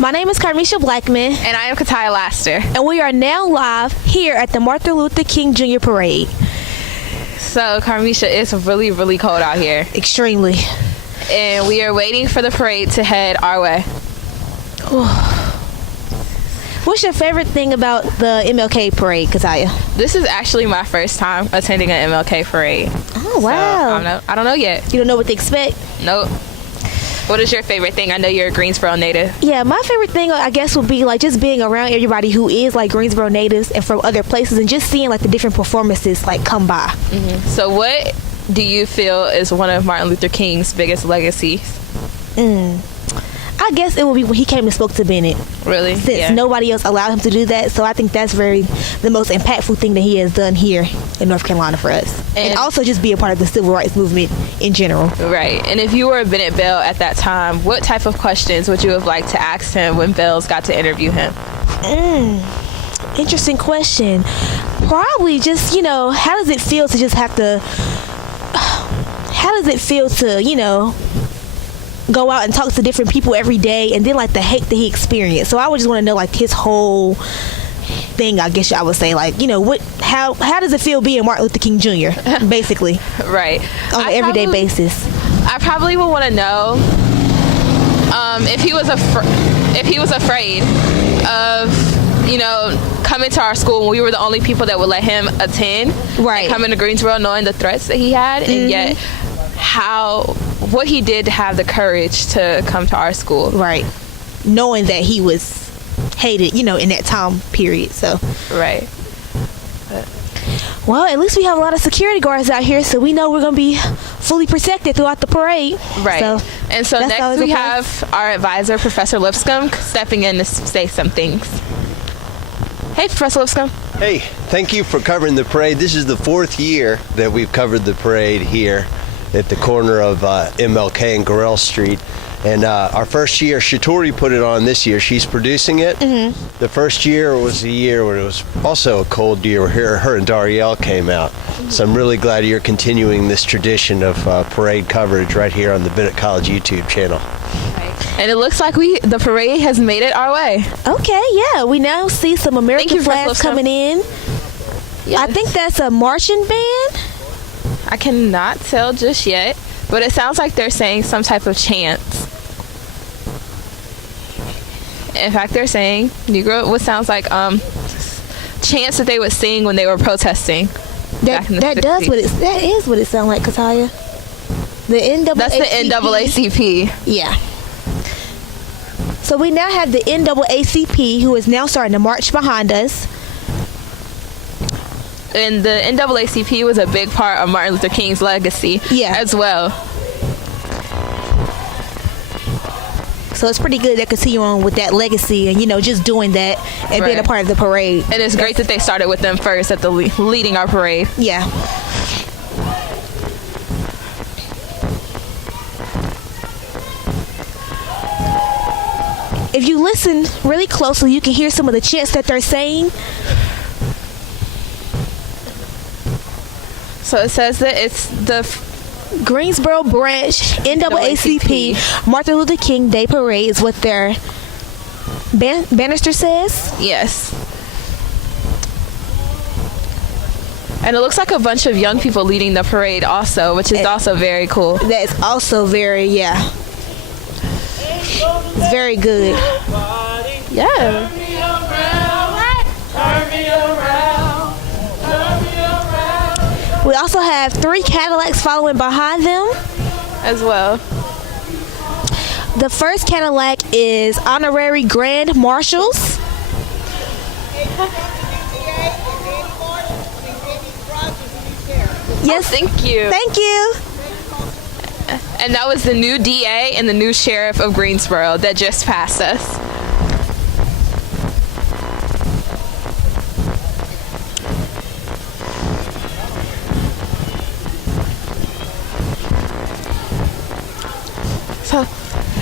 My name is Carmisha Blackman. And I am Kataya Laster. And we are now live here at the Martin Luther King Jr. Parade. So, Carmisha, it's really, really cold out here. Extremely. And we are waiting for the parade to head our way. What's your favorite thing about the MLK Parade, Kataya? This is actually my first time attending an MLK Parade. Oh, wow. So, I don't know yet. You don't know what to expect? Nope. What is your favorite thing? I know you're a Greensboro native. Yeah, my favorite thing, I guess, would be like just being around everybody who is like Greensboro natives and from other places, and just seeing like the different performances like come by. Mm-hmm. So what do you feel is one of Martin Luther King's biggest legacies? I guess it would be when he came and spoke to Bennett. Really? Since nobody else allowed him to do that, so I think that's the most impactful thing that he has done here in North Carolina for us. And also just be a part of the civil rights movement in general. Right. And if you were Bennett Bell at that time, what type of questions would you have liked to ask him when Bells got to interview him? Interesting question. Probably just, how does it feel to just have to, go out and talk to different people every day, and then like the hate that he experienced. So I would just want to know like his whole thing, I guess I would say, like, how does it feel being Martin Luther King Jr. basically? Right. On an everyday basis. I probably would want to know if he was afraid of coming to our school when we were the only people that would let him attend. Right. And coming to Greensboro knowing the threats that he had, and yet what he did to have the courage to come to our school. Right. Knowing that he was hated, in that time period. So. Right. Well, at least we have a lot of security guards out here, so we know we're going to be fully protected throughout the parade. Right. So next we have our advisor, Professor Lipscomb, stepping in to say some things. Hey, Professor Lipscomb. Hey, thank you for covering the parade. This is the 4th year that we've covered the parade here at the corner of MLK and Gorell Street. And our first year, Shatori put it on this year. She's producing it. Mm-hmm. The first year was a year where it was also a cold year where her and Darielle came out. So I'm really glad you're continuing this tradition of parade coverage right here on the Bennett College YouTube channel. And it looks like the parade has made it our way. Okay, yeah. We now see some American flags coming in. Yes. I think that's a marching band. I cannot tell just yet, but it sounds like they're saying some type of chants. In fact, they're saying what sounds like chants that they would sing when they were protesting. That is what it sounds like, Kataya. The NAACP. That's the NAACP. Yeah. So we now have the NAACP, who is now starting to march behind us. And the NAACP was a big part of Martin Luther King's legacy as well. So it's pretty good to continue on with that legacy and, just doing that and being a part of the parade. And it's great that they started with them first at the leading our parade. Yeah. If you listen really closely, you can hear some of the chants that they're saying. So it says that it's the Greensboro branch NAACP Martin Luther King Day Parade is what their banister says. Yes. And it looks like a bunch of young people leading the parade also, which is also very cool. That is also very, it's very good. Yeah. We also have 3 Cadillacs following behind them as well. The first Cadillac is honorary Grand Marshals. Yes, thank you. Thank you. And that was the new DA and the new sheriff of Greensboro that just passed us. So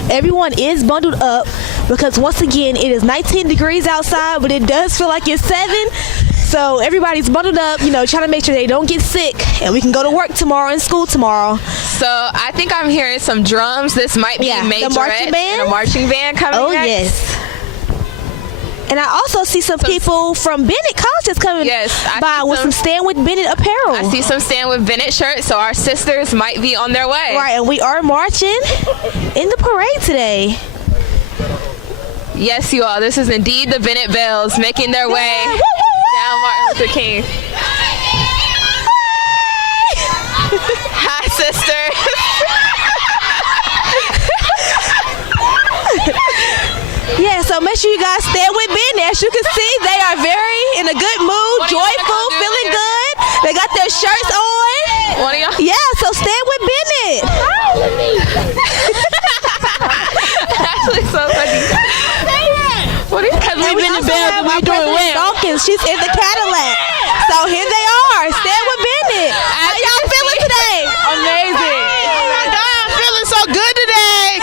everyone is bundled up because once again it is 19 degrees outside, but it does feel like it's 7. So everybody's bundled up, trying to make sure they don't get sick and we can go to work tomorrow and school tomorrow. So I think I'm hearing some drums. This might be the marching band. And a marching band coming next. Yes. And I also see some people from Bennett College that's coming by with some Stand With Bennett apparel. I see some Stand With Bennett shirts, so our sisters might be on their way. Right, and we are marching in the parade today. Yes, you all. This is indeed the Bennett Bells making their way down Martin Luther King. Hi, sister. Yeah, so make sure you guys stand with Bennett. As you can see, they are very in a good mood, joyful, feeling good. They got their shirts on. One of y'all? Yeah, so stand with Bennett. Actually, so funny. Because we've been in Bells and we're doing well. Dawkins, she's in the Cadillac. So here they are. Stand with Bennett. How y'all feeling today? Amazing. Oh my God, I'm feeling so good today.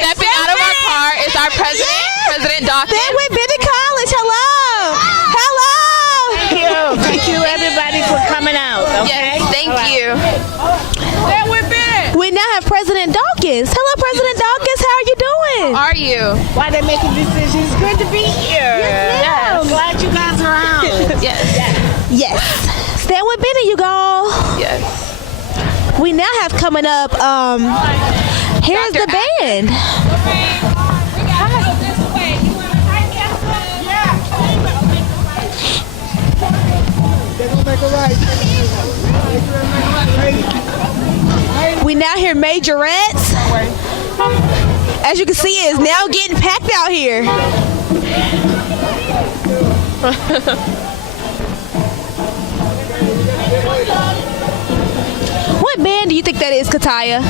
Stepping out of our car is our president, President Dawkins. Stand with Bennett College. Hello. Hello. Thank you everybody for coming out. Okay? Yes, thank you. Stand with Bennett. We now have President Dawkins. Hello, President Dawkins. How are you doing? How are you? Why they making decisions? Good to be here. Yes, ma'am. Glad you guys are around. Yes. Yes. Stand with Bennett, you all. Yes. We now have coming up, here's the band. We now hear majorettes. As you can see, it is now getting packed out here. What band do you think that is, Kataya?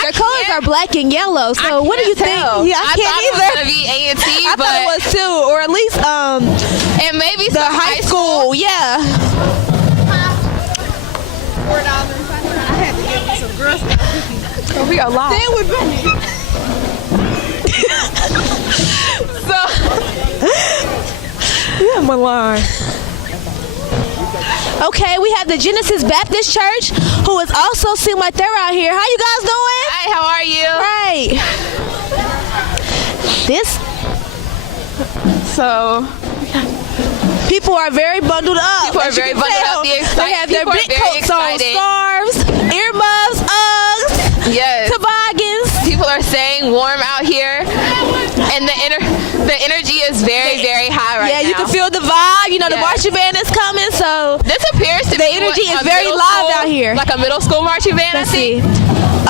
Their colors are black and yellow. So what do you think? Yeah, I can't either. I thought it was gonna be A&T, I thought it was too, or at least and maybe the high school. Yeah. $4. I had to give them some Girl Scout cookies. We got lost. Stand with Bennett. Yeah, my line. Okay, we have the Genesis Baptist Church, who is also seem like they're out here. How you guys doing? Hi, how are you? Right. So People are very bundled up. People are very bundled up. They have their big coats on, scarves, earmuffs, Uggs, yes, toboggans. People are staying warm out here, and the energy is very, very high right now. Yeah, you can feel the vibe. You know, the marching band is coming, so this appears to be the energy is very live out here. Like a middle school marching band. Let's I see. see.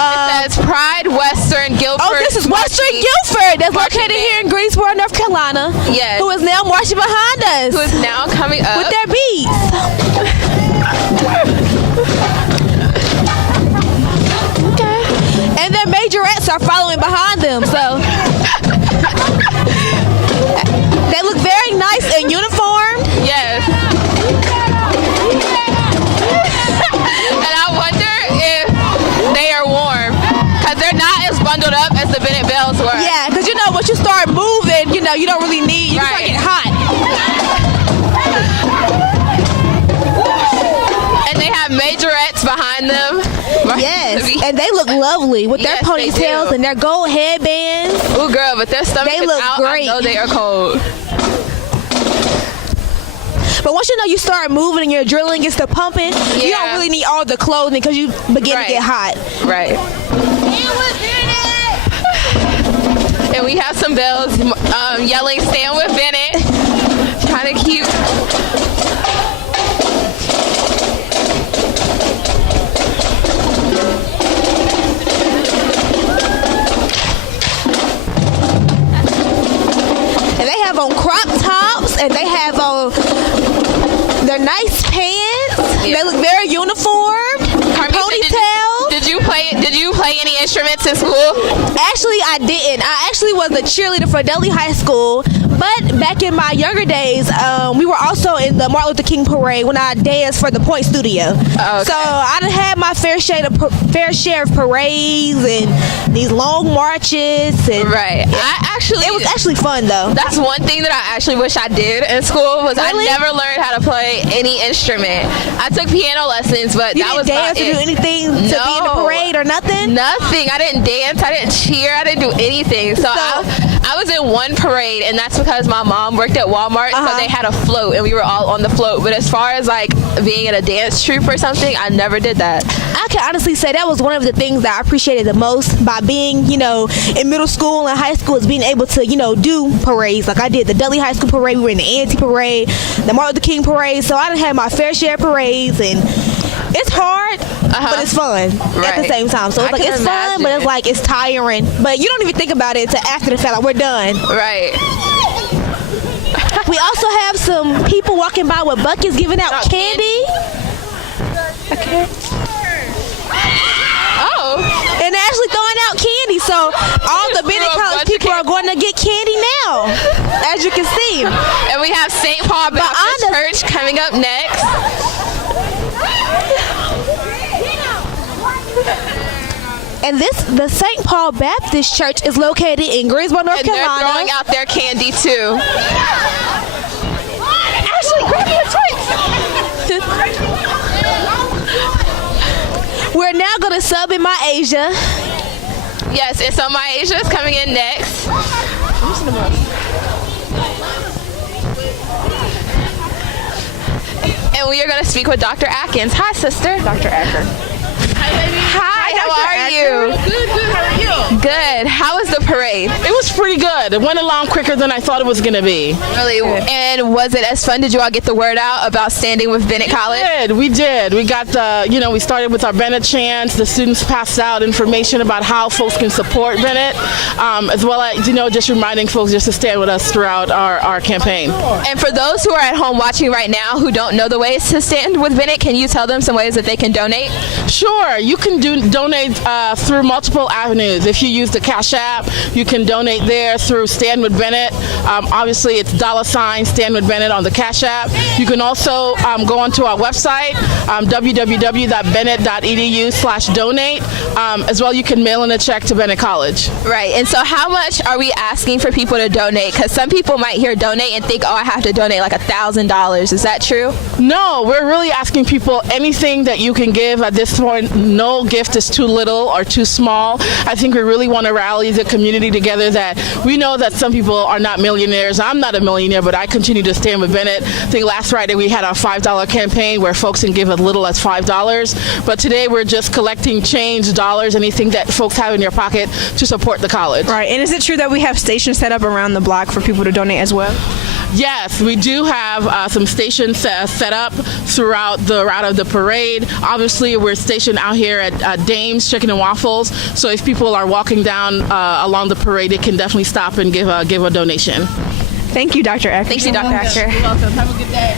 It says Pride Western Guilford. Oh, this is Western Guilford. That's located here in Greensboro, North Carolina. Yes. Who is now marching behind us. Who is now coming up with their beats. Okay. And their majorettes are following behind them. So they look very nice and uniformed. Yes. And I wonder if they are warm, because they're not as bundled up as the Bennett Bells were. Yeah, because you know, once you start moving, you know, you don't really need, you start getting hot. And they have majorettes behind them. Yes, and they look lovely with their ponytails and their gold headbands. Ooh, girl, but their stomach they is look out. great. I know they are cold. But once you know you start moving and your adrenaline gets to pumping, you don't really need all the clothing because you begin to get hot. Right. And we have some bells yelling, "Stand with Bennett," trying to keep. And they have on crop tops, and they have on their nice pants. Yeah. They look very uniformed. Ponytails. Did you play any instruments in school? Actually, I didn't. I actually was a cheerleader for Dudley High School. But back in my younger days, we were also in the Martin Luther King Parade when I danced for the Point Studio. Okay. So I done had my fair share of parades and these long marches. And it was actually fun though. That's one thing that I actually wish I did in school was I never learned how to play any instrument. I took piano lessons, but you that was didn't dance not or do anything to be in the parade or nothing? Nothing. I didn't dance. I didn't cheer. I didn't do anything. So I was in one parade, and that's because my mom worked at Walmart, so they had a float, and we were all on the float. But as far as like being in a dance troupe or something, I never did that. I can honestly say that was one of the things that I appreciated the most by being, you know, in middle school and high school, is being able to, you know, do parades. Like I did the Dudley High School parade, we were in the Ante parade, the Martin Luther King parade, so I done had my fair share of parades, and it's hard, but it's fun at the same time. So it's like it's fun, but it's like it's tiring. But you don't even think about it until after the fact, like we're done. Right. We also have some people walking by with buckets giving out candy. Okay. Oh. And they're actually throwing out candy. So all the Bennett College people are going to get candy now, as you can see. And we have St. Paul Baptist Church coming up next. And the St. Paul Baptist Church is located in Greensboro, North Carolina. And they're throwing out their candy too. Ashley, grab your treats. We're now going to sub in My Asia. Yes, and so My Asia is coming in next. And we are going to speak with Dr. Atkins. Hi, sister. Dr. Atkins. Hi, baby. Hi, how are you? Good, how are you? Good. How was the parade? It was pretty good. It went along quicker than I thought it was going to be. Really? And was it as fun? Did you all get the word out about standing with Bennett College? We did. We got we started with our Bennett chants. The students passed out information about how folks can support Bennett, as well as, just reminding folks just to stand with us throughout our campaign. And for those who are at home watching right now who don't know the ways to stand with Bennett, can you tell them some ways that they can donate? Sure. You can donate through multiple avenues. If you use the Cash App, you can donate there through Stand with Bennett. Obviously, it's $ Stand with Bennett on the Cash App. You can also go onto our website, www.bennett.edu/donate. As well, you can mail in a check to Bennett College. Right. And so how much are we asking for people to donate? Because some people might hear donate and think, oh, I have to donate like $1,000. Is that true? No, we're really asking people anything that you can give at this point. No gift is too little or too small. I think we really want to rally the community together. That we know that some people are not millionaires. I'm not a millionaire, but I continue to stand with Bennett. I think last Friday we had our $5 campaign where folks can give as little as $5. But today we're just collecting change, dollars, anything that folks have in their pocket to support the college. Right. And is it true that we have stations set up around the block for people to donate as well? Yes, we do have some stations set up throughout the route of the parade. Obviously, we're stationed out here at Dame's Chicken and Waffles. So if people are walking down along the parade, they can definitely stop and give a donation. Thank you, Dr. Acker. Thank you, Dr. Acker. You're welcome. Have a good day.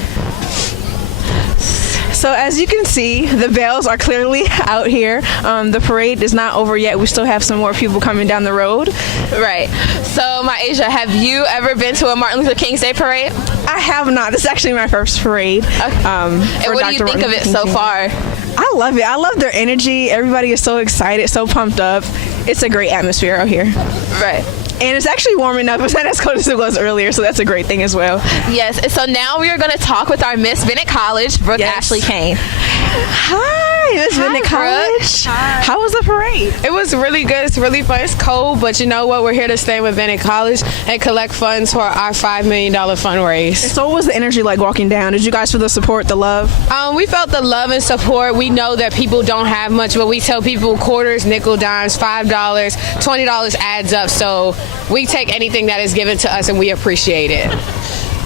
So as you can see, the bells are clearly out here. The parade is not over yet. We still have some more people coming down the road. Right. So, My Asia, have you ever been to a Martin Luther King's Day parade? I have not. This is actually my first parade. And what do you think of it so far? I love it. I love their energy. Everybody is so excited, so pumped up. It's a great atmosphere out here. Right. And it's actually warming up. It's not as cold as it was earlier, so that's a great thing as well. Yes, and so now we are going to talk with our Miss Bennett College, Brooke Ashley Kane. Hi, Miss Bennett College. Hi. How was the parade? It was really good. It's really fun. It's cold, but you know what? We're here to stay with Bennett College and collect funds for our $5 million fundraise. So what was the energy like walking down? Did you guys feel the support, the love? We felt the love and support. We know that people don't have much, but we tell people quarters, nickel, dimes, $5, $20 adds up. So we take anything that is given to us and we appreciate it.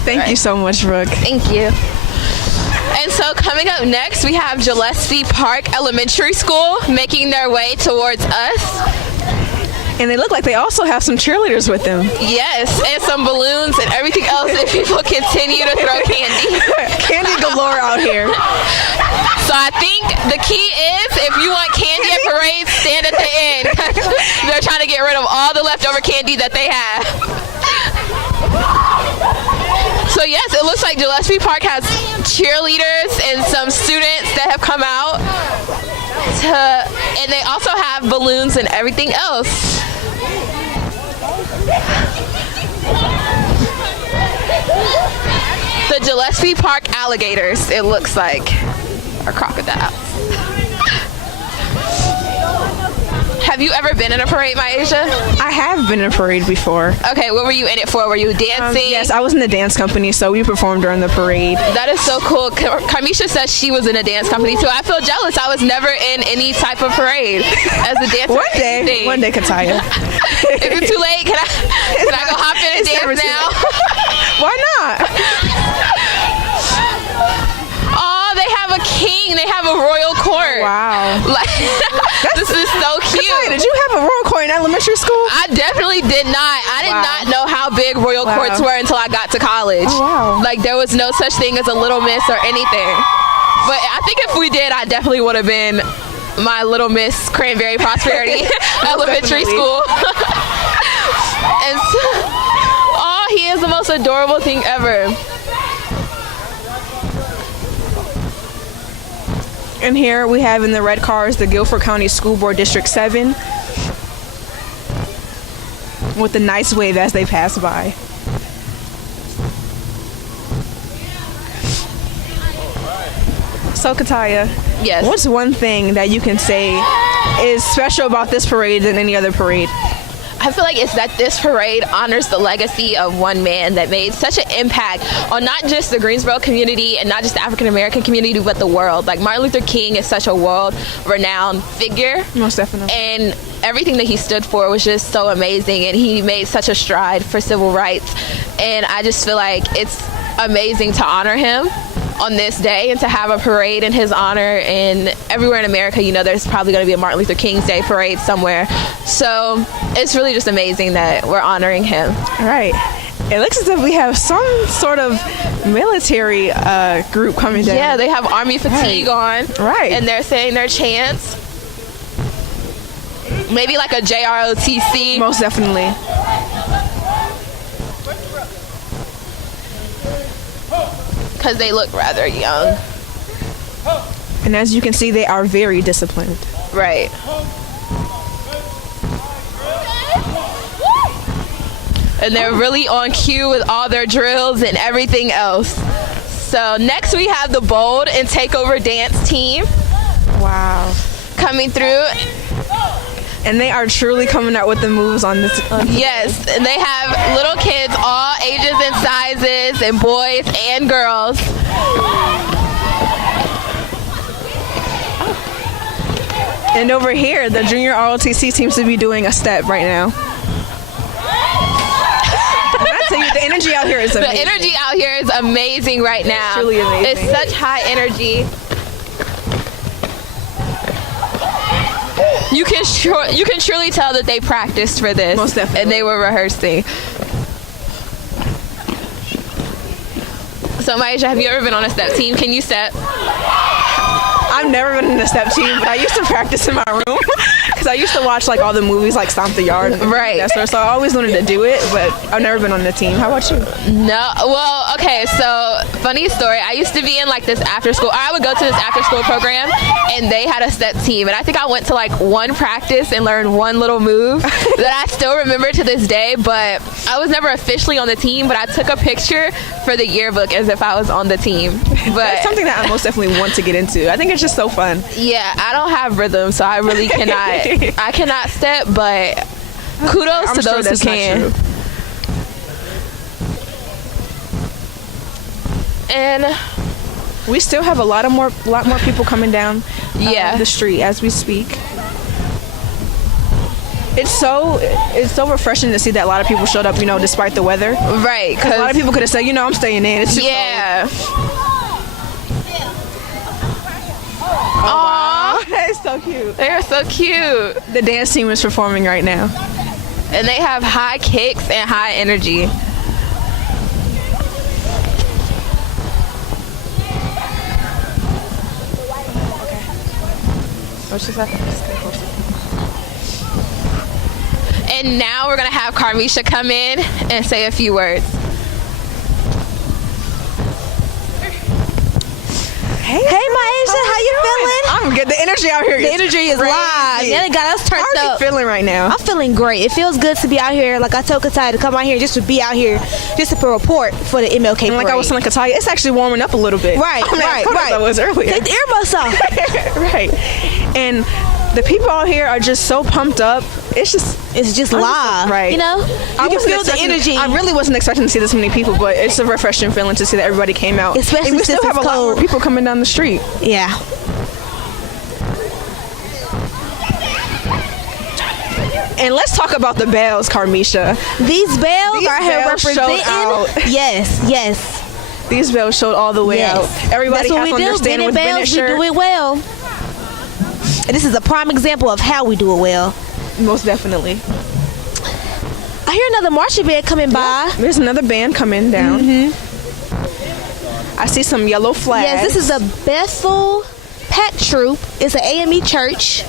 Thank you so much, Brooke. Thank you. And so coming up next, we have Gillette Park Elementary School making their way towards us. And they look like they also have some cheerleaders with them. Yes, and some balloons and everything else if people continue to throw candy. Candy galore out here. So I think the key is if you want candy at parades, stand at the end. They're trying to get rid of all the leftover candy that they have. So yes, it looks like Gillespie Park has cheerleaders and some students that have come out and they also have balloons and everything else. The Gillespie Park alligators, it looks like, are crocodiles. Have you ever been in a parade, Maisha? I have been in a parade before. Okay, what were you in it for? Were you dancing? Yes, I was in the dance company, so we performed during the parade. That is so cool. Carmisha says she was in a dance company too. I feel jealous. I was never in any type of parade as a dancer. One day, Kataya. Is it too late? Can I go hop in and dance now? Why not? Oh, they have a king. They have a royal court. Wow. Like, this is so cute. Kataya, did you have a royal court in elementary school? I definitely did not. I did not know how big royal courts were until I got to college. Oh, wow. Like, there was no such thing as a Little Miss or anything. But I think if we did, I definitely would have been my Little Miss Cranberry Prosperity Elementary School. And so, oh, he is the most adorable thing ever. And here we have in the red cars the Guilford County School Board District 7 with a nice wave as they pass by. So Kataya, Yes. what's one thing that you can say is special about this parade than any other parade? I feel like it's that this parade honors the legacy of one man that made such an impact on not just the Greensboro community and not just the African American community, but the world. Like, Martin Luther King is such a world-renowned figure. Most definitely. And everything that he stood for was just so amazing, and he made such a stride for civil rights. And I just feel like it's amazing to honor him on this day and to have a parade in his honor. And everywhere in America, you know, there's probably going to be a Martin Luther King's Day parade somewhere. So it's really just amazing that we're honoring him. All right. It looks as if we have some sort of military group coming down. Yeah, they have army fatigue on. Right. And they're saying their chants. Maybe like a JROTC. Most definitely. Because they look rather young. And as you can see, they are very disciplined. Right. And they're really on cue with all their drills and everything else. So next we have the Bold and Takeover Dance team. Wow. Coming through. And they are truly coming out with the moves on this. Yes, and they have little kids, all ages and sizes, and boys and girls. And over here, the junior ROTC seems to be doing a step right now. And I tell you, the energy out here is amazing. The energy out here is amazing right now. It's truly amazing. It's such high energy. You can truly tell that they practiced for this. Most definitely. And they were rehearsing. So Maisha, have you ever been on a step team? Can you step? I've never been in a step team, but I used to practice in my room because I used to watch like all the movies like Stomp the Yard. Right. So I always wanted to do it, but I've never been on the team. How about you? No. Well, okay, so funny story. I used to be in like this after school, I would go to this after school program and they had a step team. And I think I went to like one practice and learned one little move that I still remember to this day, but I was never officially on the team, but I took a picture for the yearbook as if I was on the team. But That's something that I most definitely want to get into. I think it's just so fun. yeah, I don't have rhythm, so I really cannot. I cannot step, but kudos I'm to sure those who that's not can. true. And We still have a lot more people coming down yeah, the street as we speak. It's so refreshing to see that a lot of people showed up, you know, despite the weather. right. Because a lot of people could have said, you know, I'm staying in. It's too Yeah. cold. That's so cute. They are so cute. The dance team is performing right now. And they have high kicks and high energy. And now we're going to have Carmisha come in and say a few words. Hey, Maisha, how you feeling? I'm good. The energy out here. The energy is live. Yeah, they got us turned How are you up. feeling right now? I'm feeling great. It feels good to be out here. Like I told Kataya to come out here just to be out here, just to report for the MLK And like I was telling Kataya, it's actually warming up a little bit. Right, I'm not as right, cold as right. I was earlier. Take the earbuds off. Right. And The people out here are just so pumped up. It's just live, right? You know, you can feel the energy. I really wasn't expecting to see this many people, but it's a refreshing feeling to see that everybody came out. Especially and we since still have it's a lot more cold. people coming down the street. Yeah. And let's talk about the bells, Carmisha. These bells are here bells showed representing. out. Yes. These bells showed all the way Yes. out. Everybody That's what has to we do. understand Bennett with bells, Bennett we shirt. do it well. And this is a prime example of how we do it well. Most definitely. I hear another marching band coming by. There's another band coming down. I see some yellow flags. Yes, this is a Bethel Pack Troop. It's an AME church.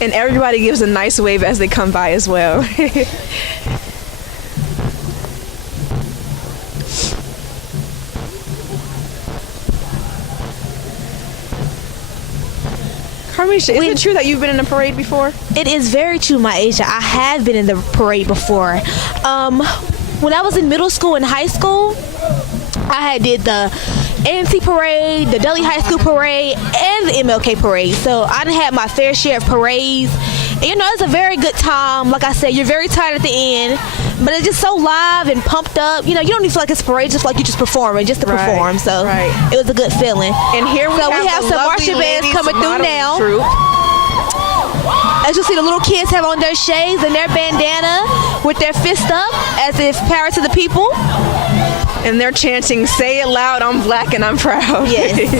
And everybody gives a nice wave as they come by as well. Carmisha, is it true that you've been in a parade before? It is very true, Myasia. I have been in the parade before. When I was in middle school and high school, I had did the ANC parade, the Dudley High School parade, and the MLK parade. So I done had my fair share of parades. And, you know, it's a very good time. Like I said, you're very tired at the end, but it's just so live and pumped up. You know, you don't even feel like it's a parade, just like you're just performing, just to perform. So it was a good feeling. And here we have some marching bands coming through now. Troop. As you see, the little kids have on their shades and their bandana with their fist up as if power to the people. And they're chanting, "Say it loud, I'm black and I'm proud." Yes.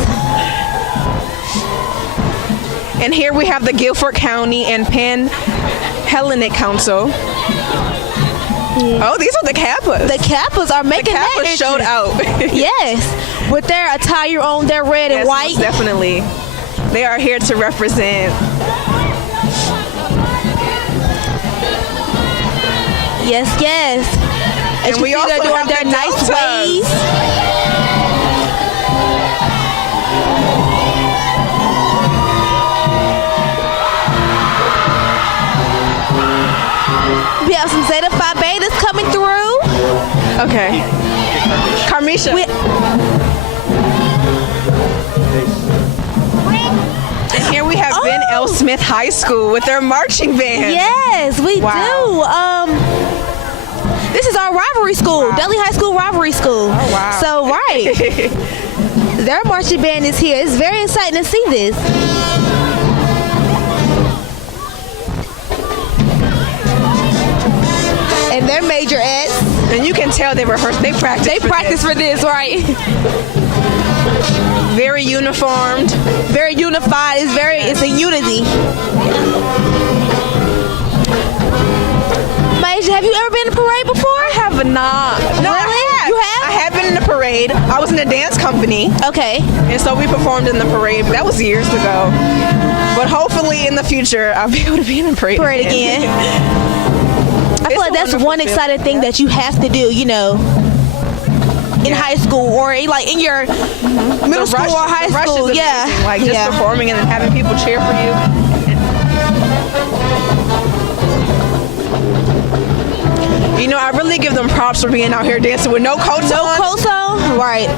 And here we have the Guilford County and Pan-Hellenic Council. Oh, these are the Kappas. The Kappas are making that Kappas showed out. Yes, with their attire on, their red and white. Most definitely. They are here to represent. Yes. And we also they're doing have their the nice Deltas. waves. We have some Zeta Phi Betas coming through. Okay. Carmisha. And here we have Ben L. Smith High School with their marching band. Yes, we do. This is our rivalry school, Dudley High School rivalry school. Oh, wow. So, right. Their marching band is here. It's very exciting to see this. And their majorettes. And you can tell they rehearse, they practice for this, right? Very uniformed. Very unified. It's a unity. Maisha, have you ever been in a parade before? I have not. No, Really? I have. You have? I have been in a parade. I was in a dance company. Okay. And so we performed in the parade, but that was years ago. But hopefully in the future, I'll be able to be in a parade again. I feel like that's one exciting thing that you have to do, you know, in high school or in your middle school or high school. Yeah. Like just performing and then having people cheer for you. You know, I really give them props for being out here dancing with no coats on. No coats on? Right.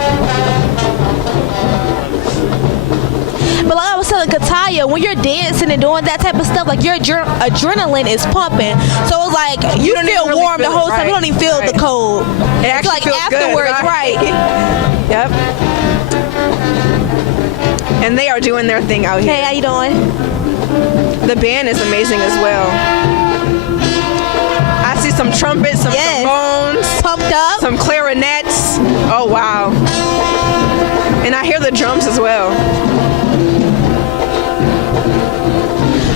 But like I was telling Kataya, when you're dancing and doing that type of stuff, like your adrenaline is pumping. So it's like you feel really warm the whole time. right. You don't even feel the cold. It actually like feels afterwards, good, right? Yep. And they are doing their thing out here. Hey, how you doing? The band is amazing as well. I see some trumpets, some trombones, pumped up, some clarinets. Oh wow! And I hear the drums as well.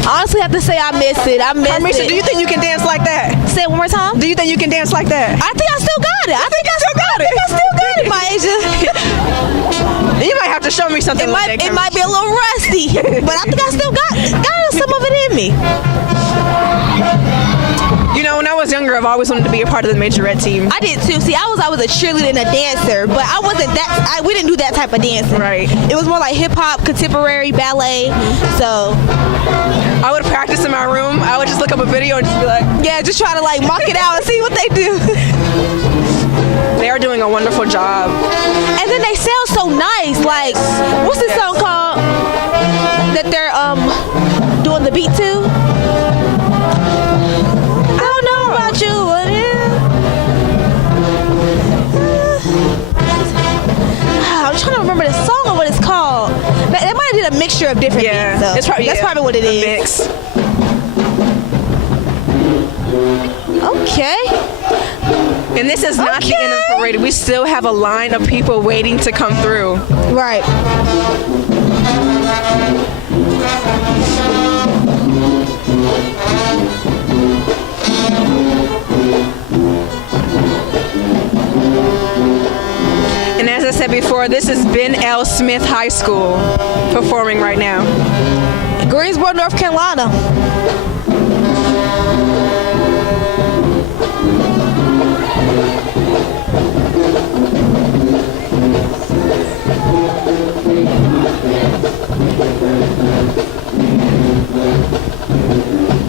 Honestly, I have to say I miss it. I miss Carmisha, it. do you think you can dance like that? Say it one more time. Do you think you can dance like that? I think I still got it. I think I still got it, Myasia. You might have to show me something. It might be a little rusty, but I think I still got some of it in me. You know, when I was younger, I've always wanted to be a part of the majorette team. I did too. See, I was a cheerleader and a dancer, but I wasn't that. We didn't do that type of dancing. Right. It was more like hip hop, contemporary, ballet. So I would practice in my room. I would just look up a video and just be like, yeah, just try to like mock it out and see what they do. They are doing a wonderful job. And then they sound so nice. Like, what's this song called that they're doing the beat to? I don't know about you. I'm trying to remember the song or what it's called. They might have did a mixture of different beats. So That's probably what it is. Mix. Okay. And this is not the end of the parade. We still have a line of people waiting to come through. Right. And as I said before, this is Ben L. Smith High School performing right now. Greensboro, North Carolina.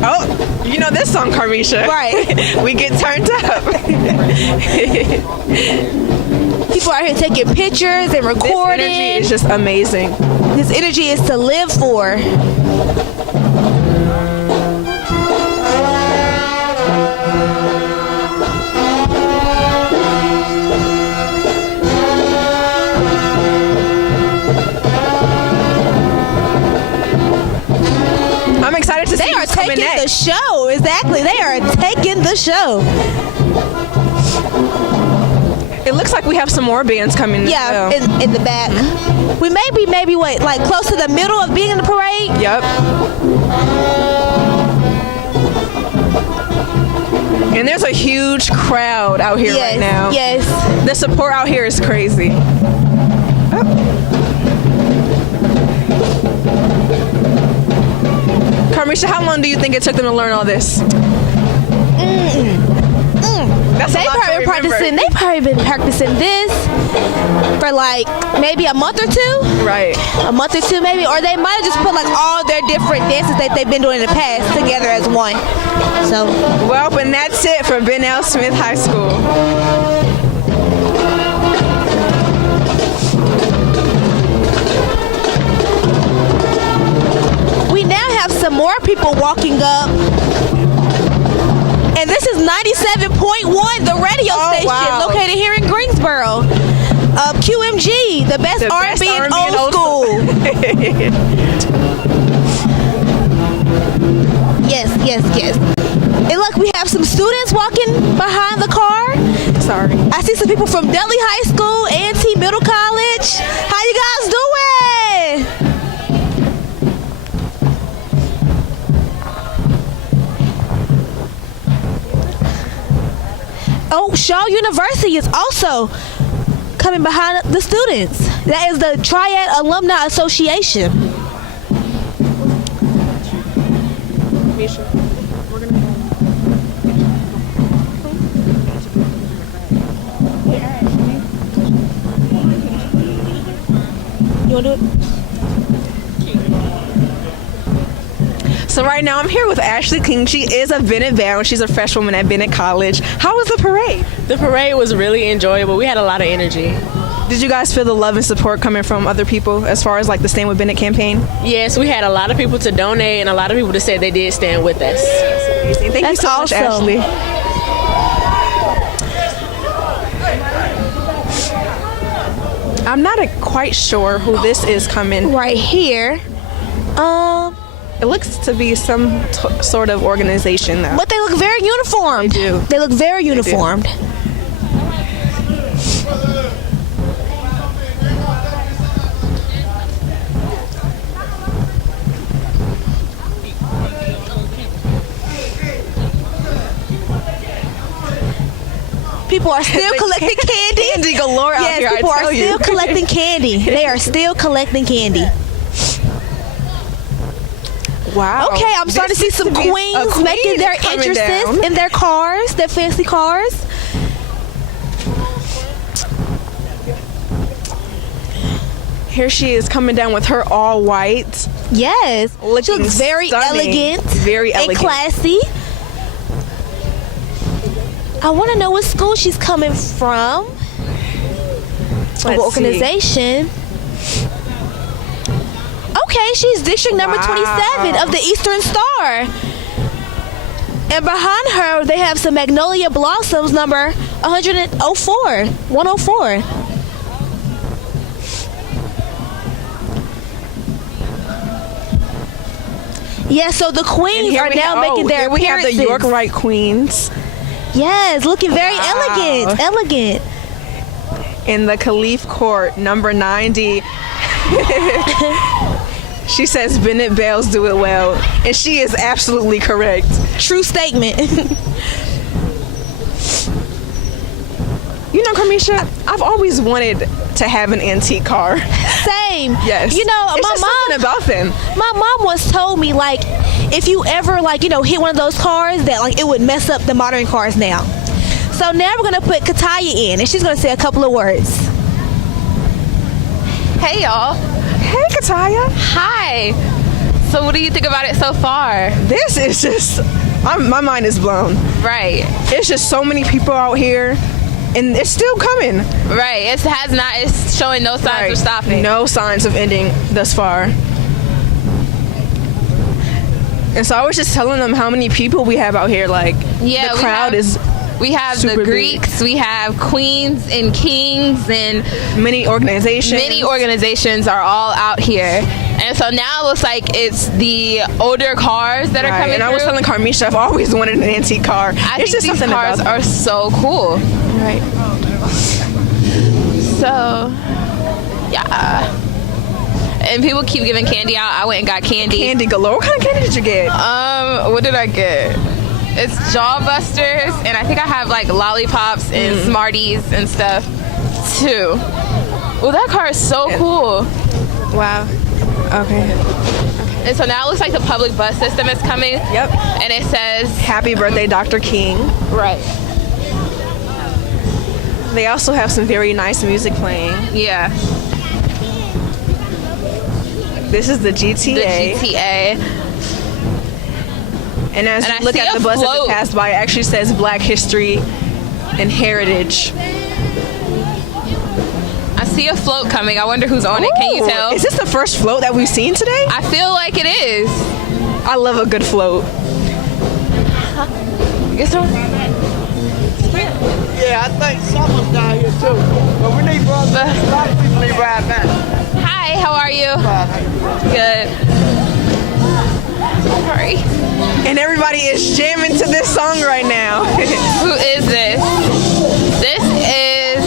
Oh, you know this song, Carmisha. Right. We get turned up. People out here taking pictures and recording. This energy is just amazing. This energy is to live for. I'm excited to see They are who's coming taking the next. show. Exactly. They are taking the show. It looks like we have some more bands coming as Yeah, well. in the back. We may be maybe what, like close to the middle of being in the parade? Yep. And there's a huge crowd out here Yes, right now. yes. The support out here is crazy. Carmisha, how long do you think it took them to learn all this? That's a lot to remember. They've probably been practicing this for like maybe a month or two. Right. A month or two maybe. Or they might have just put like all their different dances that they've been doing in the past together as one. So Well, and that's it for Ben L. Smith High School. we now have some more people walking up. And this is 97.1, the radio station wow. located here in Greensboro. QMG, the best R&B and old school. Yes. And look, we have some students walking behind the car. Sorry. I see some people from Dudley High School, A&T Middle College. How you guys doing? Oh, Shaw University is also coming behind the students. That is the Triad Alumni Association. You want to do it? So right now I'm here with Ashley King. She is a Bennett bound. She's a freshwoman at Bennett College. How was the parade? The parade was really enjoyable. We had a lot of energy. Did you guys feel the love and support coming from other people as far as like the Stand With Bennett campaign? Yes, we had a lot of people to donate and a lot of people to say they did stand with us. Thank you That's so much, awesome. Ashley. I'm not quite sure who this is coming. Right here. It looks to be some sort of organization though. But they look very uniformed. They do. They look very uniformed. People are still collecting candy. Candy galore out Yes, here, people I are tell you. still collecting candy. They are still collecting candy. Wow. Okay, I'm starting to see some queens making their entrances in their cars, their fancy cars. Here she is coming down with her all white. Yes. She Looking looks very stunning. elegant. Very and elegant. classy. I want to know what school she's coming from. of organization. Okay, she's district number 27 of the Eastern Star. And behind her, they have some Magnolia Blossoms number 104. Yeah, so the queens are now making their appearances. We have the York Right Queens. Yes, looking very elegant. In the Khalif Court, number 90. She says Bennett Bales do it well, and she is absolutely correct. True statement. You know, Carmisha, I've always wanted to have an antique car. Same. Yes. You know, it's just something about them. My mom once told me, like, if you ever, like, you know, hit one of those cars, that, like, it would mess up the modern cars now. So now we're going to put Kataya in, and she's going to say a couple of words. Hey, y'all. Hey, Kataya. Hi. So what do you think about it so far? This is just, my mind is blown. Right. It's just so many people out here, and it's still coming. Right. It's showing no signs of stopping. No signs of ending thus far. And so I was just telling them how many people we have out here. Like, yeah, the crowd is We have the Greeks, we have queens and kings, and many organizations are all out here. And so now it looks like it's the older cars that are coming and through. I was telling Carmisha, I've always wanted an antique car. I think these cars are so cool. Right. So, yeah. And people keep giving candy out. I went and got candy. Candy galore. What kind of candy did you get? What did I get? It's Jawbusters, and I think I have like lollipops and Smarties and stuff too. Well, that car is so cool. Wow. Okay. And so now it looks like the public bus system is coming. Yep. And it says, "Happy birthday, Dr. King." Right. They also have some very nice music playing. Yeah. This is the GTA. The GTA. And as you look at the bus as it passed by, it actually says Black History and Heritage. I see a float coming. I wonder who's on it. Can you tell? Is this the first float that we've seen today? I feel like it is. I love a good float. Get some? Yeah, I think someone's down here too. But we need brothers. A lot of people need ride back. Hi, how are you? Good. Sorry. And everybody is jamming to this song right now. Who is this? This is...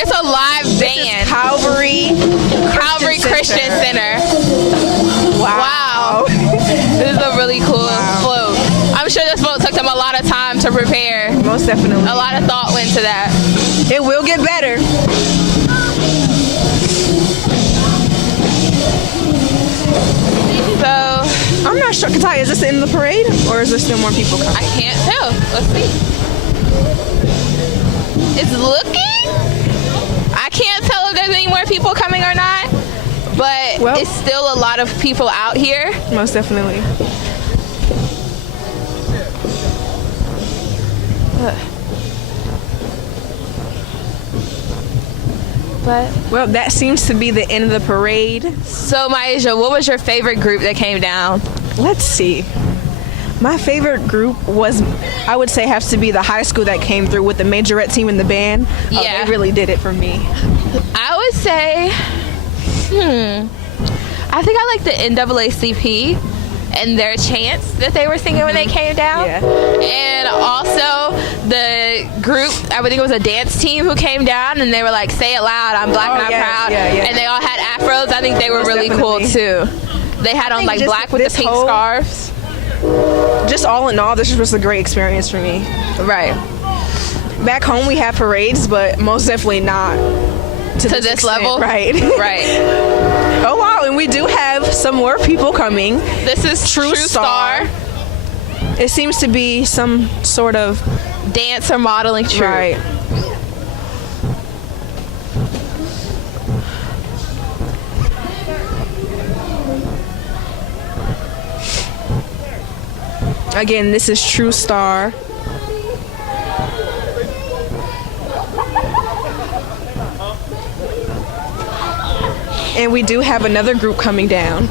It's a live band. Calvary Christian Center. Wow. This is a really cool float. I'm sure this float took them a lot of time to prepare. Most definitely. A lot of thought went to that. It will get better. So, I'm not sure. Kataya, is this the end of the parade, or is there still more people coming? I can't tell. Let's see. It's looking. I can't tell if there's any more people coming or not, but it's still a lot of people out here. Most definitely. Well, that seems to be the end of the parade. So, Maisha, what was your favorite group that came down? Let's see. My favorite group was, I would say, has to be the high school that came through with the majorette team and the band. Yeah. They really did it for me. I would say, I think I like the NAACP and their chants that they were singing when they came down. Yeah. And also the group, I would think it was a dance team who came down and they were like, "Say it loud, I'm black and I'm proud." Yeah. And they all had afros. I think they were really cool too. They had on like black with the pink scarves. Just all in all, this was a great experience for me. Right. Back home we have parades, but most definitely not to this this extent. level. Right. Right. Oh wow, and we do have some more people coming. This is True Star. It seems to be some sort of dance or modeling troupe. Right. Again, this is True Star. And we do have another group coming down,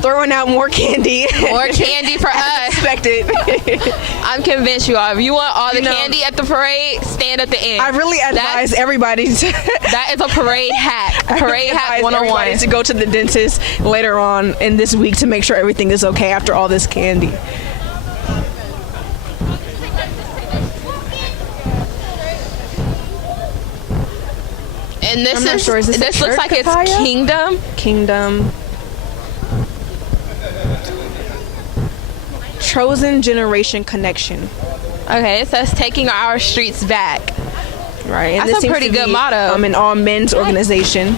throwing out more candy. More candy for us. Expected. I'm convinced you are. If you want all the candy at the parade, stand at the end. I really advise everybody to. That is a parade hack. Parade hack 101. To go to the dentist later on in this week to make sure everything is okay after all this candy. And this this looks like it's Kingdom. Chosen Generation Connection. Okay, it says taking our streets back. Right, and that's this a pretty good motto. An all men's organization.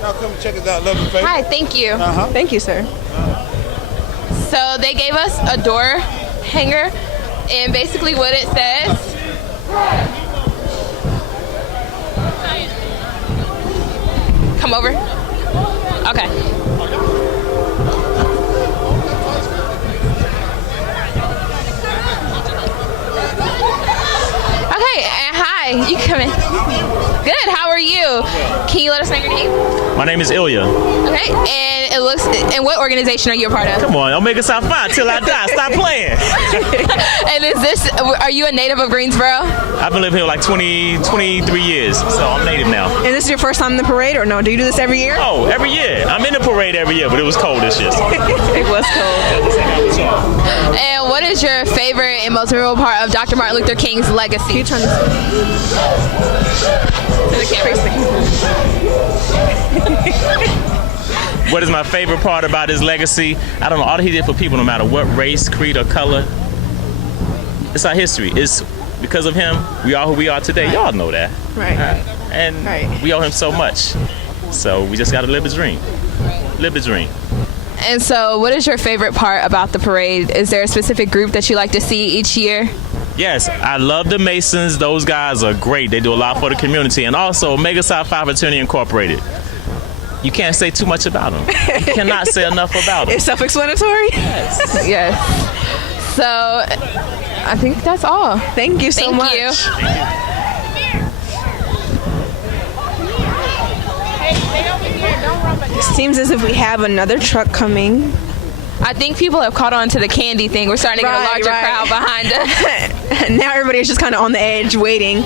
Now come check us out, love and faith. Hi, thank you. Thank you, sir. So they gave us a door hanger, and basically what it says. Come over. Okay. Okay, and hi, you come in. Good, how are you? Can you let us know your name? My name is Ilya. Okay, and it looks, and what organization are you a part of? Come on, don't make it sound fun till I die. Stop playing. And is this, are you a native of Greensboro? I've been living here like 23 years, so I'm native now. And this is your first time in the parade, or no? Do you do this every year? Oh, every year. I'm in the parade every year, but it was cold this year. It was cold. And what is your favorite and most memorable part of Dr. Martin Luther King's legacy? Can you turn this to the camera? What is my favorite part about his legacy? I don't know. All he did for people, no matter what race, creed, or color. It's our history. It's because of him we are who we are today. Y'all know that. Right. And we owe him so much. So we just got to live his dream. Live the dream. And so what is your favorite part about the parade? Is there a specific group that you like to see each year? Yes, I love the Masons. Those guys are great. They do a lot for the community. And also Omega Psi Phi Fraternity Incorporated. You can't say too much about them. You cannot say enough about them. It's self-explanatory? Yes. Yes. So I think that's all. Thank you so much. Thank you. It seems as if we have another truck coming. I think people have caught on to the candy thing. We're starting to get a larger crowd behind us. Now everybody's just kind of on the edge waiting.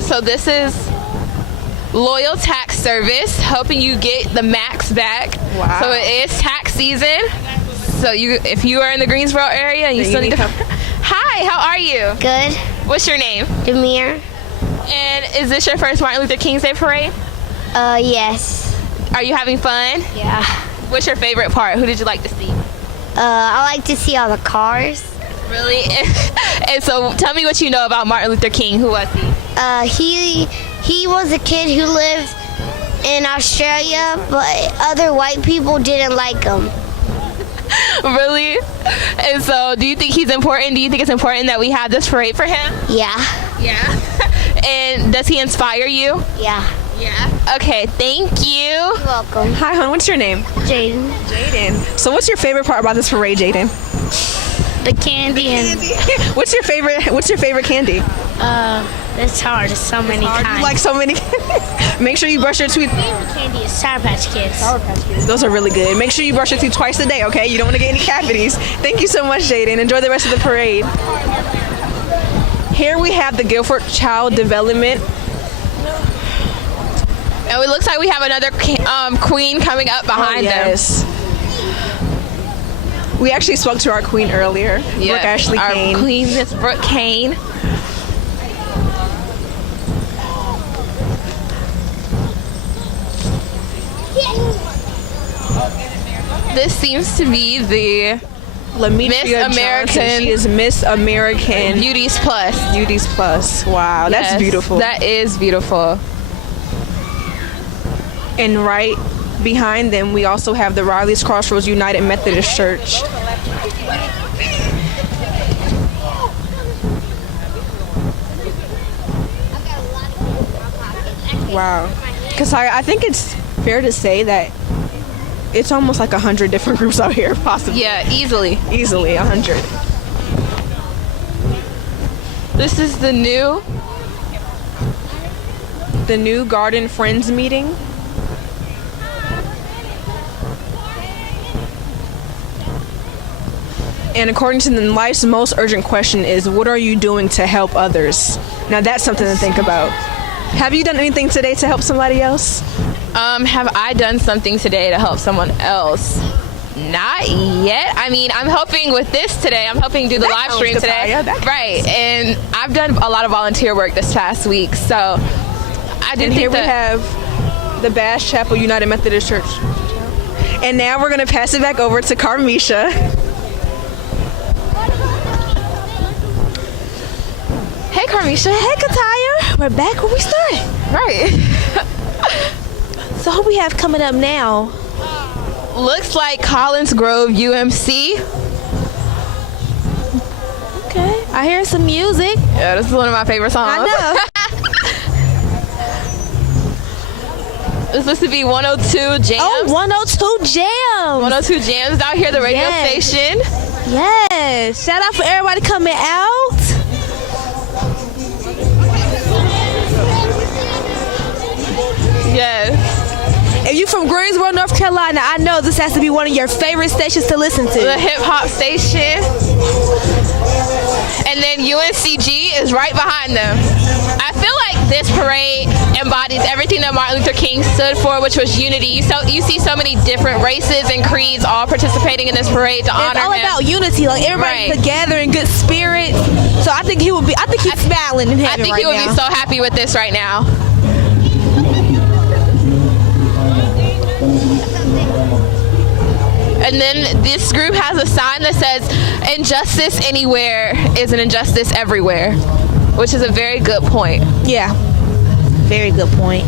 So this is Loyal Tax Service, helping you get the max back. Wow. So it is tax season. So if you are in the Greensboro area and you still need to... Hi, how are you? Good. What's your name? Demir. And is this your first Martin Luther King's Day Parade? Yes. Are you having fun? Yeah. What's your favorite part? Who did you like to see? I like to see all the cars. Really? And so tell me what you know about Martin Luther King. Who was he? He was a kid who lived in Australia, but other white people didn't like him. Really? And so do you think he's important? Do you think it's important that we have this parade for him? Yeah. Yeah. And does he inspire you? Yeah. Yeah. Okay, thank you. You're welcome. Hi, hon. What's your name? Jaden. Jaden. So what's your favorite part about this parade, Jaden? The candy and What's your favorite candy? it's hard. It's so many kinds. You like so many. Make sure you brush your teeth. My favorite candy is Sour Patch Kids. Sour Patch Kids. Those are really good. Make sure you brush your teeth twice a day, okay? You don't want to get any cavities. Thank you so much, Jaden. Enjoy the rest of the parade. Here we have the Guilford Child Development. And it looks like we have another queen coming up behind them. We actually spoke to our queen earlier, Yes, Brooke Ashley our Kane. queen, Miss Brooke Kane. This seems to be the Miss American. She is Miss American Beauties Plus. Beauties Plus. Wow, that's Yes, beautiful. That is beautiful. And right behind them, we also have the Riley's Crossroads United Methodist Church. Wow. Because I think it's fair to say that It's almost like 100 different groups out here, possibly. Yeah, easily. Easily 100. This is the new Garden Friends meeting. And according to them, life's most urgent question is, what are you doing to help others? Now that's something to think about. Have you done anything today to help somebody else? Have I done something today to help someone else? Not yet. I mean, I'm helping with this today. I'm helping do the live stream today. Right. And I've done a lot of volunteer work this past week. So I did. And here we have the Bass Chapel United Methodist Church. And now we're going to pass it back over to Carmisha. Hey, Carmisha. Hey, Kataya. We're back where we started. Right. So who we have coming up now? Looks like Collins Grove UMC. Okay. I hear some music. Yeah, this is one of my favorite songs. I know. It's supposed to be 102 Jams. Oh, 102 Jams. 102 Jams out here, the radio station. Yes. Shout out for everybody coming out. Yes. If you from Greensboro, North Carolina, I know this has to be one of your favorite stations to listen to. The hip hop station. And then UNCG is right behind them. I feel like this parade embodies everything that Martin Luther King stood for, which was unity. You see so many different races and creeds all participating in this parade to honor him. It's all about unity, like everybody together in good spirits. So I think he's smiling in heaven right now. I think he would be so happy with this right now. And then this group has a sign that says, injustice anywhere is an injustice everywhere, which is a very good point. Yeah, very good point.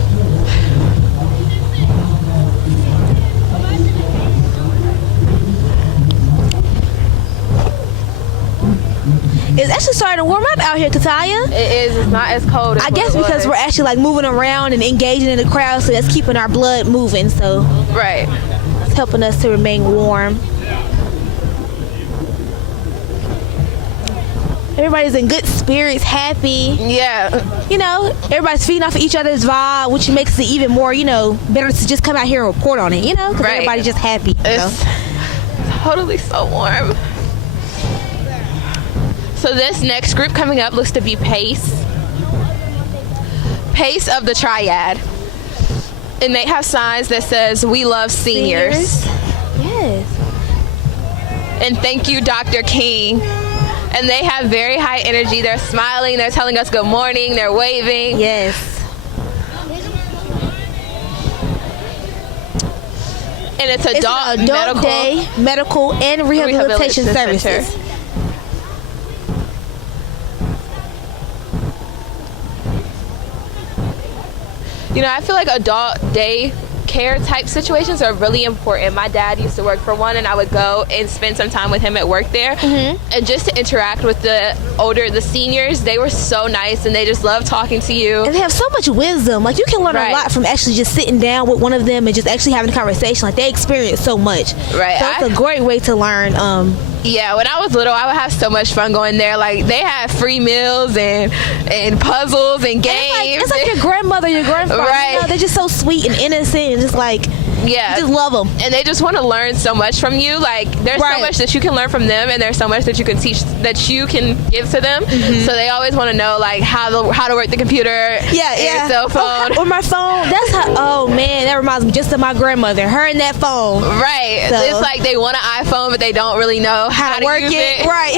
It's actually starting to warm up out here, Kataya. It is. It's not as cold as I guess because we're actually like moving around and engaging in the crowd, so that's keeping our blood moving. So right. Helping us to remain warm. Everybody's in good spirits, happy. Yeah. You know, everybody's feeding off of each other's vibe, which makes it even more, better to just come out here and report on it, because everybody's just happy. It's totally so warm. So this next group coming up looks to be Pace. Pace of the Triad. And they have signs that says, we love seniors. Yes. And thank you, Dr. King. And they have very high energy. They're smiling. They're telling us good morning. They're waving. Yes. And it's adult day medical and rehabilitation services. I feel like adult day care type situations are really important. My dad used to work for one, and I would go and spend some time with him at work there. Mm-hmm. And just to interact with the seniors, they were so nice, and they just love talking to you. And they have so much wisdom. Like, you can learn a lot from actually just sitting down with one of them and just actually having a conversation. Like, they experience so much. Right. So it's a great way to learn. Yeah, when I was little, I would have so much fun going there. Like, they had free meals and puzzles and games. It's like your grandmother, your grandfather. Right. They're just so sweet and innocent and just like, you just love them. And they just want to learn so much from you. Like, there's so much that you can learn from them, and there's so much that you can teach, that you can give to them. Mm-hmm. So they always want to know, like, how to work the computer, your cell phone. Or my phone. That's how, oh man, that reminds me just of my grandmother. Her and that phone. Right. So it's like they want an iPhone, but they don't really know how to work use it. Right.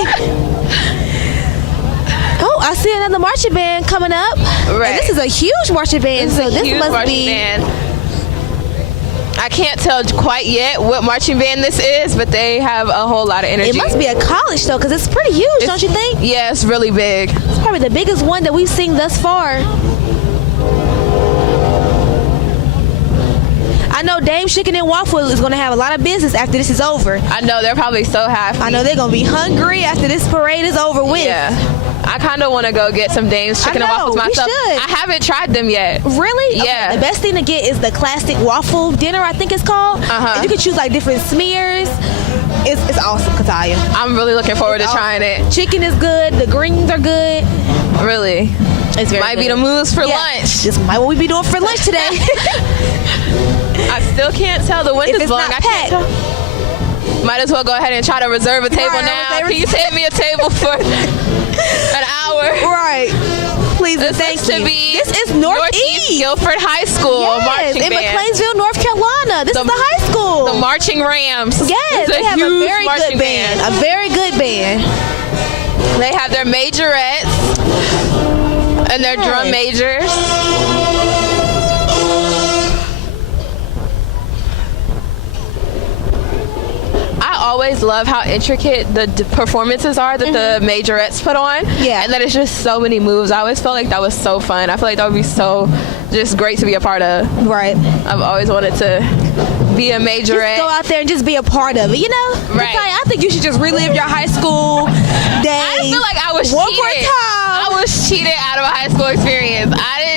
Oh, I see another marching band coming up. Right. And this is a huge marching band. This must be. Band. I can't tell quite yet what marching band this is, but they have a whole lot of energy. It must be a college though, because it's pretty huge, don't you think? Yeah, it's really big. It's probably the biggest one that we've seen thus far. I know Dame Chicken and Waffle is going to have a lot of business after this is over. I know, they're probably so happy. I know they're going to be hungry after this parade is over with. Yeah. I kind of want to go get some Dame's chicken and waffles myself. Should. I haven't tried them yet. Really? Yeah. Okay, the best thing to get is the classic waffle dinner, I think it's called. And you can choose like different smears. It's awesome, Kataya. I'm really looking forward to trying it. Chicken is good. The greens are good. Really? It's very Might good. be the moves for lunch. This might what we be doing for lunch today. I still can't tell. The wind If is it's blowing. not I can't tell. Might as well go ahead and try to reserve a table now. Can you save me a table for an hour? Right. Please and This thank looks you. to be This is Northeast Guilford High School marching in band. McLeansville, North Carolina. This is the high school. The Marching Rams. Yes, It's they have a huge very good marching band. A very good band. They have their majorettes and their drum majors. I always love how intricate the performances are that the majorettes put on. Yeah. And that it's just so many moves. I always felt like that was so fun. I feel like that would be so just great to be a part of. Right. I've always wanted to be a majorette. Just go out there and just be a part of it, you know? Right. I think you should just relive your high school days. I feel like I was one cheated. more time. I was cheated out of a high school experience.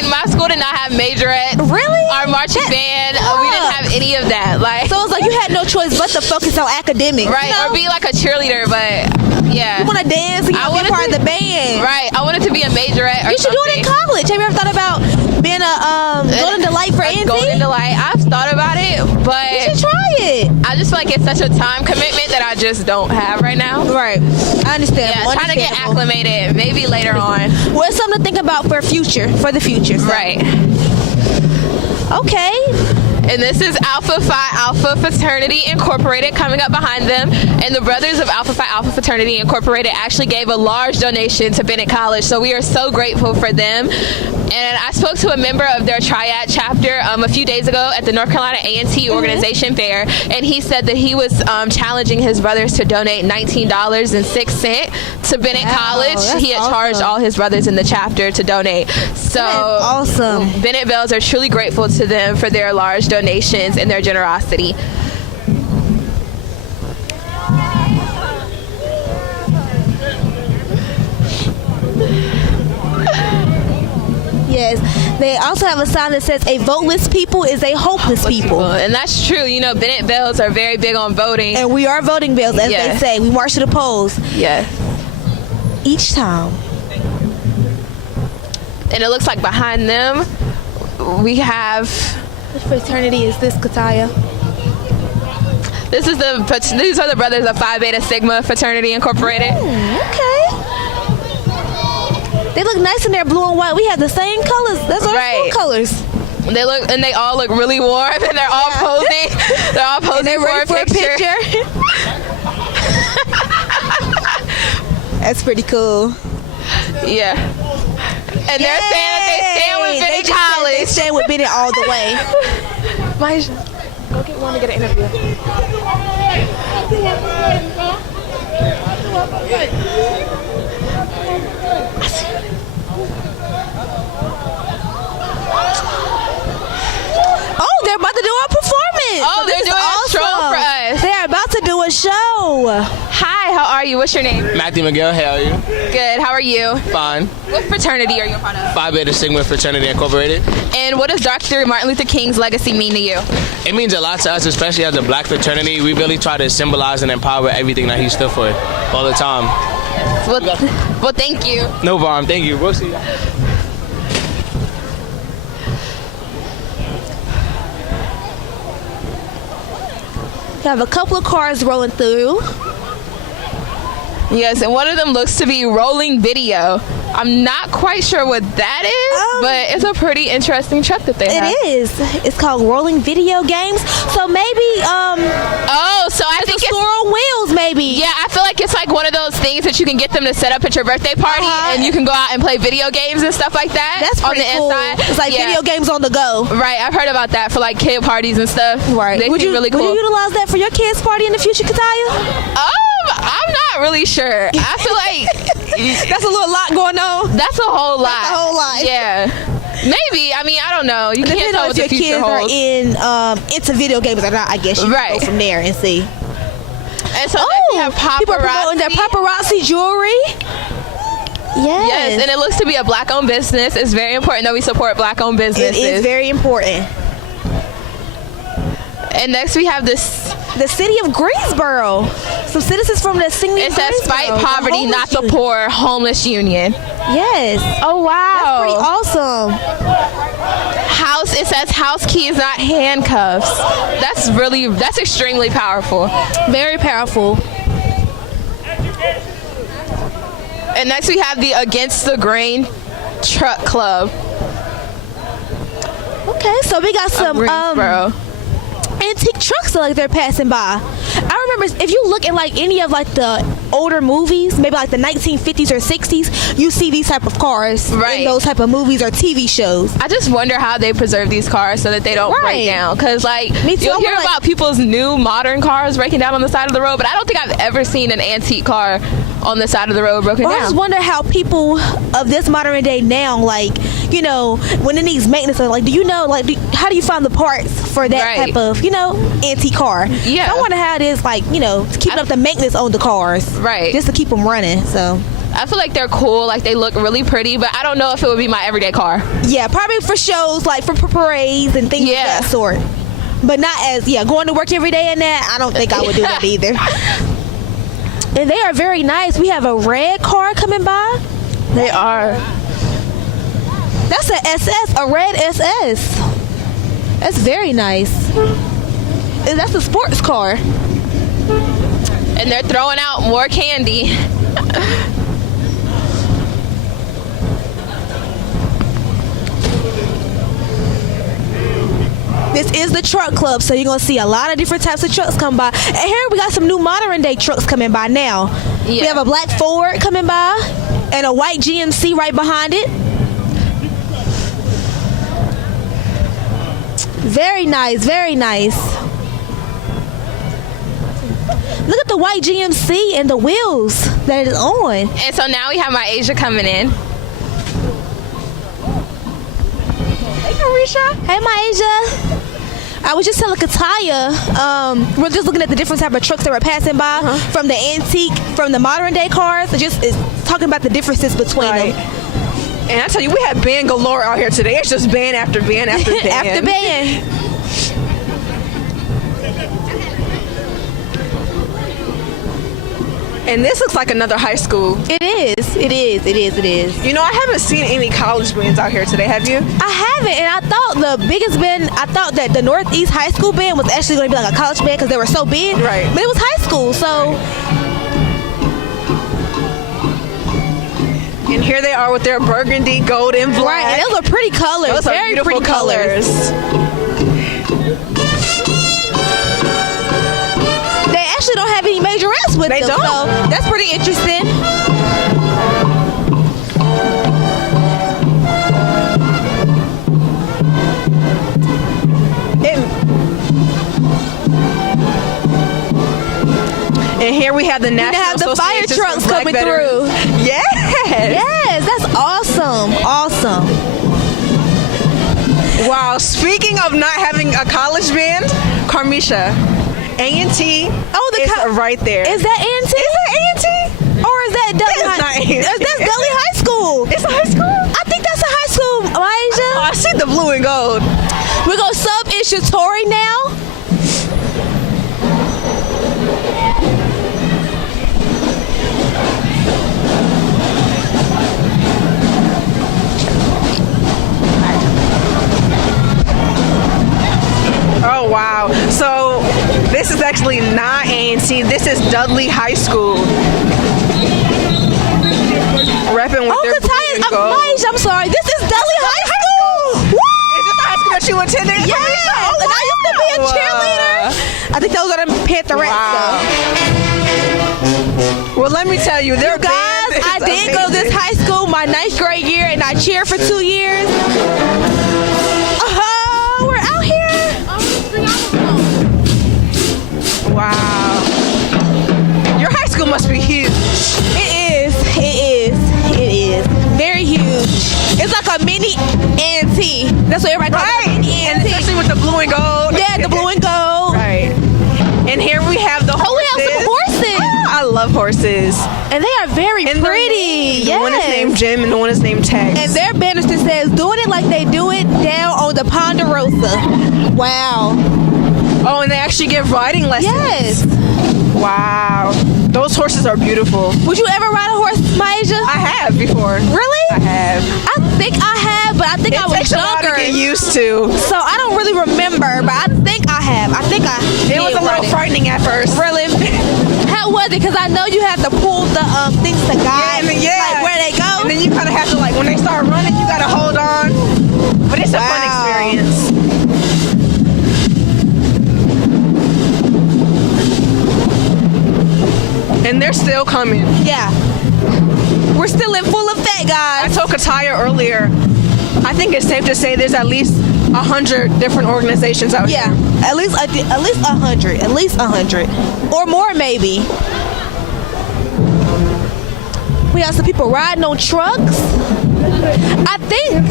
My school did not have majorette. Really? Our marching band, we didn't have any of that. Like, So it's like you had no choice but to focus on academics. right, You know? or be like a cheerleader, but yeah. You want to dance and you want to be a part of the band. Right, I wanted to be a majorette or You should do it in college. Have you ever thought about being a Golden Delight for NC? Golden Delight. I've thought about it, but You should try it. I just feel like it's such a time commitment that I just don't have right now. Right. I understand. Yeah, trying to get acclimated. Maybe later on. Well, it's something to think about for the future. So. Right. Okay. And this is Alpha Phi Alpha Fraternity Incorporated coming up behind them. And the brothers of Alpha Phi Alpha Fraternity Incorporated actually gave a large donation to Bennett College. So we are so grateful for them. And I spoke to a member of their Triad chapter a few days ago at the North Carolina A&T Organization Fair. And he said that he was challenging his brothers to donate $19.06 to Bennett College. That's He had charged awesome. all his brothers in the chapter to donate. So That's awesome. Bennett Bells are truly grateful to them for their large donations and their generosity. Yes. They also have a sign that says, "A voteless people is a hopeless people." And that's true. You know, Bennett Bells are very big on voting. And we are voting bells, as Yes. they say. We march to the polls Yes. each time. And it looks like behind them, we have... Which fraternity is this, Kataya? These are the brothers of Phi Beta Sigma Fraternity Incorporated. Okay. They look nice in their blue and white. We have the same colors. That's our school colors. They all look really warm, and they're all posing. They're all posing They're ready for a picture. That's pretty cool. Yeah. And they're saying that they stand with Bennett College. They stand with Bennett all the way. Maisha, go get one to get an interview. Oh, they're about to do a performance. Oh, they're doing a show for us. They're about to do a show. Hi, how are you? What's your name? Matthew McGill, how are you? Good, how are you? Fine. What fraternity are you a part of? Phi Beta Sigma Fraternity Incorporated. And what does Dr. Martin Luther King's legacy mean to you? It means a lot to us, especially as a black fraternity. We really try to symbolize and empower everything that he stood for all the time. Well, thank you. No problem. Thank you. We'll see you. We have a couple of cars rolling through. Yes, and one of them looks to be rolling video. I'm not quite sure what that is, but it's a pretty interesting truck that they have. It is. It's called Rolling Video Games. So maybe so I think it's on wheels, maybe. Yeah, I feel like it's like one of those things that you can get them to set up at your birthday party, and you can go out and play video games and stuff like that. That's on pretty the cool. inside. It's like video games on the go. Right, I've heard about that for like kid parties and stuff. Right. They Would seem you really cool. Would you utilize that for your kids' party in the future, Kataya? I'm not really sure. I feel like that's a little lot going on. That's a whole lot. That's a whole lot. Yeah. Maybe. I mean, I don't know. You can't tell what the if your future kids holds. are into video games or not. I guess you can go from there and see. And so we have paparazzi. People are promoting their paparazzi jewelry. Yes, and it looks to be a black-owned business. It's very important that we support black-owned businesses. It is very important. And next we have this. The city of Greensboro. Some citizens from the city It says fight poverty, not the poor, homeless union. Yes. Oh, wow. That's pretty awesome. It says house keys, not handcuffs. That's extremely powerful. Very powerful. And next we have the Against the Grain Truck Club. Okay, so we got some antique trucks that they're passing by. I remember if you look at like any of like the older movies, maybe like the 1950s or 60s, you see these type of cars in those type of movies or TV shows. I just wonder how they preserve these cars so that they don't break down. Because like you'll hear about people's new modern cars breaking down on the side of the road, but I don't think I've ever seen an antique car on the side of the road broken down. I just wonder how people of this modern day now, like, you know, when it needs maintenance, like, do you know, like, how do you find the parts for that type of, you know, antique car? Yeah. So I wonder how it is, like, you know, keeping up the maintenance on the cars. Right. Just to keep them running, so. I feel like they're cool, like they look really pretty, but I don't know if it would be my everyday car. Yeah, probably for shows, like for parades and things of that sort. But not as, going to work every day in that, I don't think I would do that either. And they are very nice. We have a red car coming by. They are. That's a SS, a red SS. That's very nice. And that's a sports car. And they're throwing out more candy. This is the truck club, so you're going to see a lot of different types of trucks come by. And here we got some new modern day trucks coming by now. Yeah. We have a black Ford coming by and a white GMC right behind it. Very nice, very nice. Look at the white GMC and the wheels that it is on. And so now we have my Asia coming in. Hey, Marisha. Hey, my Asia. I was just telling Kataya, we're just looking at the different type of trucks that were passing by, from the antique, from the modern day cars, just talking about the differences between them. And I tell you, we have band galore out here today. It's just band after band after band. After band. And this looks like another high school. It is. It is. It is. It is. You know, I haven't seen any college bands out here today. Have you? I haven't. And I thought the biggest band, I thought that the Northeast High School band was actually going to be like a college band because they were so big. Right. But it was high school, so. And here they are with their burgundy, gold, and black. Right. And those are pretty colors. Those are very beautiful pretty colors. They actually don't have any majorettes with them. Don't. So that's pretty interesting. And here we have the National have the fire Association trucks for Black coming Veterans. through. Yes. Yes, that's awesome. Awesome. Wow. Speaking of not having a college band, Carmisha, A&T is right there. Is that A&T? Is that A&T? Or is that Dudley High School? That's Dudley High School. It's a high school? I think that's a high school, Elijah. Oh, I see the blue and gold. We're going to sub in Shatori now. Oh, wow. So this is actually not A&T. This is Dudley High School. Repping with their blue and gold. I'm sorry. This is Dudley High School. Is this the high school that you attended? Yes. Oh, And I used to be a cheerleader. I think those are the Pantherettes. Wow. Well, let me tell you, their guys, band is I did go to this high school my 9th grade year, and I cheered for 2 years. Oh, we're out here. Wow. Your high school must be huge. It is. It is. It is. Very huge. It's like a mini A&T. That's what everybody calls it. Mini And A&T. especially with the blue and gold. Yeah, the blue and gold. Right. And here we have the horses. Oh, we have some horses. I love horses. horses. And they are very And their pretty. names. Yes. The one is named Jim and the one is named Tex. And their banner that says, doing it like they do it down on the Ponderosa. Wow. Oh, and they actually give riding lessons. Yes. Wow. Those horses are beautiful. Would you ever ride a horse, Maisha? I have before. Really? I have. I think I have, but I think I was takes a lot younger. to get used to. So I don't really remember, but I think I have. I think I It was a little frightening at first. Really? How was it? Because I know you have to pull the things to guide, like where they go. And then you kind of have to, like, when they start running, you got to hold on. But it's a fun experience. And they're still coming. Yeah. We're still in full effect, guys. I told Kataya earlier, I think it's safe to say there's at least 100 different organizations out here. Yeah, at least 100, at least 100, or more maybe. We have some people riding on trucks. I think.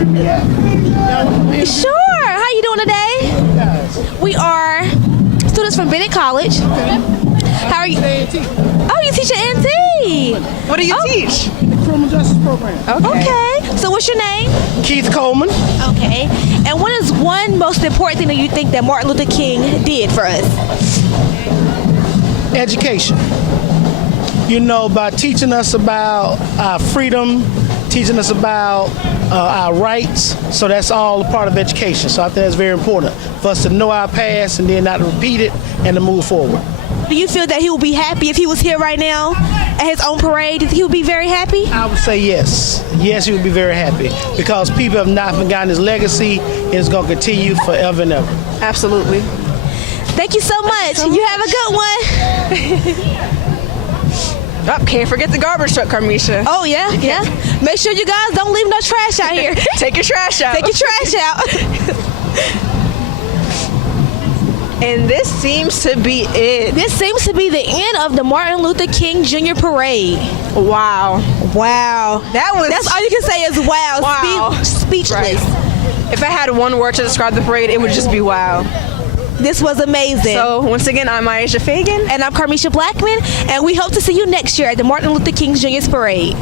Sure. How you doing today? We are students from Bennett College. How are you? Oh, you teach at NT. What do you teach? The criminal justice program. Okay. So what's your name? Keith Coleman. Okay. And what is one most important thing that you think that Martin Luther King did for us? Education. You know, by teaching us about our freedom, teaching us about our rights. So that's all a part of education. So I think that's very important for us to know our past and then not to repeat it and to move forward. Do you feel that he would be happy if he was here right now at his own parade? He would be very happy? I would say yes. Yes, he would be very happy because people have not forgotten his legacy and it's going to continue forever and ever. Absolutely. Thank you so much. You have a good one. Oh, can't forget the garbage truck, Carmisha. Oh, yeah, yeah. Make sure you guys don't leave no trash out here. Take your trash out. Take your trash out. And this seems to be it. This seems to be the end of the Martin Luther King Jr. Parade. Wow. Wow. That's all you can say is wow. Wow. Speechless. Right. If I had one word to describe the parade, it would just be wow. This was amazing. So, once again, I'm Aisha Fagan. And I'm Carmisha Blackman. And we hope to see you next year at the Martin Luther King Jr.'s Parade.